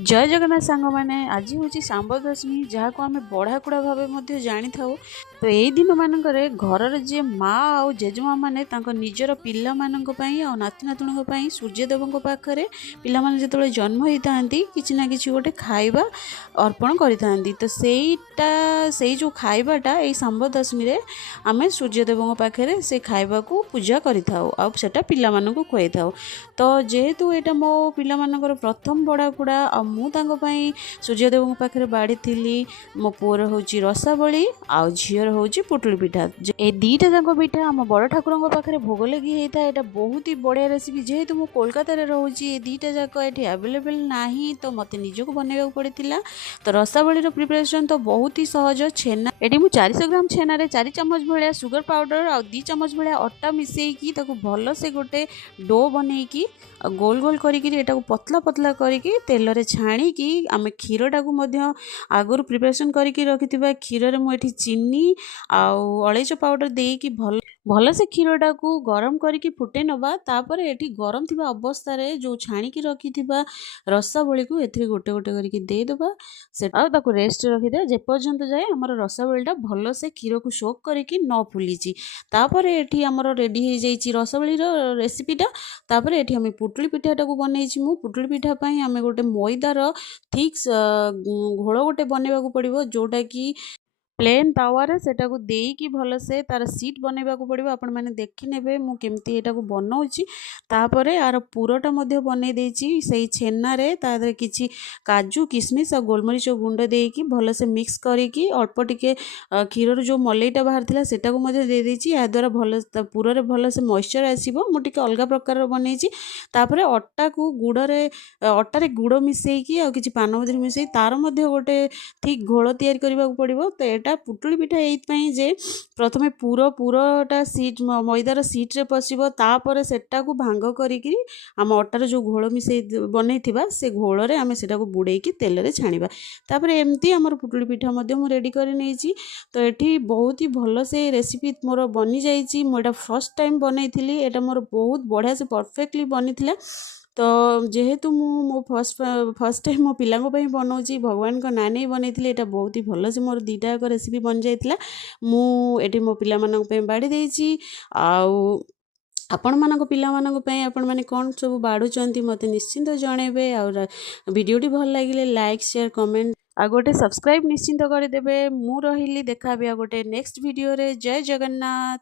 जय जगन्नाथ सांग मैंने आज हूँ सांब दशमी जहाँ को आम बढ़ाकुड़ा भाव जानी था। तो यही दिन मानक घर जी माँ आ जेजेमा मैंने निजर पिला नाती नातुण सूर्यदेव पाखे पिला जो जन्म होता कि ना कि गोटे खाइबा अर्पण करी। तो से जो खाइबाटा यही सांब दशमी आम सूर्यदेव पाखे से खाइबा को पूजा करा पिला खुआई था। तो जेहेतु यहाँ मो पिला प्रथम बढ़ाकुड़ा मुझे सूर्यदेव पाखे बाड़ी थी। मो पुअर हूँ रसाबली आ झीर हूँ पुटुली पिठा। ए दीटा जाक पिठा आम बड़ ठाकुर पाखे भोग लगी होता है। बहुत ही बढ़िया रेसिपी जेहेतु मु कोलकाता रोचे दीटा जाक ये आवेलेबल ना तो मत निजक बनवा पड़ा। तो रसाबली प्रिपरेशन तो बहुत ही सहज। छेना ये मुझे 400 ग्राम छेना 4 चमच भाया सुगर पाउडर आ 2 चमच भाया अटा मिसेकी भल से गोटे डो बनईकी गोल गोल करी पतला पतला करके तेल रे छाणी की आम क्षीर टाक आगुरी प्रिपरेशन करके रखि क्षीर मुझे चीनी आलैच पाउडर देकी भल से क्षीर टाक गरम करके फुटे नवा। तापर ये गरम थी अवस्था जो छाणी की रखि रसाबली को ए गोटे गोटे करके देदेबा से रेस्ट रखिदे जेपर्यंत जाए आमर रसाबलीटा भल से क्षीर को सोक करके न फुली। तापर ये आमर रेडी हो जाइए रसाबली रेसिपीटा। तापर ये आम पुटुली पिठाटा को बनई पुटुली पिठा आम गोटे मैदार ठीक घोल गोटे बनवा पड़ो जोटा कि प्लेन तावारे सेटा को देकी भल से तार सीट बनवा पड़ो। आपण मैंने देखी ने मुझे यहाँ बनाऊँगी। तापर यार पुरटा बनई देची से छेना रे तादरे किछि काजू किशमिश और गोलमरीच गुंड देकी भल से मिक्स करके अल्प टिके क्षीर जो मलईटा बाहर था सेटा को दे देची। या द्वारा भल पुरे भल से मॉइस्चर आसीबो। मु टिके अलग प्रकार बनईची। तापर अटा को गुड़े अटारे गुड़ मिसेकी और किछि पानमधुरी मिसेई तार मध्य गोटे ठीक घोल तैयारी करने को पड़ो। तो यहाँ पुटुली पिठा ये जे प्रथमे पुरटा सीट मैदार सीट्रे पशिब तापर सेटा को भांग करी आम अटार जो घोल मिसे बनई से घोल आम से बुड़ेकी तेल रे छाणीबा। तापर एमती आमर पुटुली पिठा रेडी कर नहीं। तो ये बहुत ही भल से रेसिपी मोर बनी जाइए। मुझे फर्स्ट टाइम बनई थी यहाँ मोर बहुत बढ़िया से परफेक्टली बनी थी। तो जेहेतु मो फर्स्ट टाइम मो पिला बनाऊँगी भगवान का ना नहीं बनई थी यहाँ बहुत ही भल से मोर दीटा एक रेसिपी बन जाता। मुझे मो पिला बाड़ी देची आपण मानक पिला मानक आपण माने कौन सब बाढ़ुंट मत निश्चिंत जनइबे। और वीडियोटी भल लगे लाइक शेयर कमेंट आ गोटे सब्सक्राइब निश्चिंत करदेवे। मु रही देखा गोटे नेक्स्ट वीडियो रे। जय जगन्नाथ।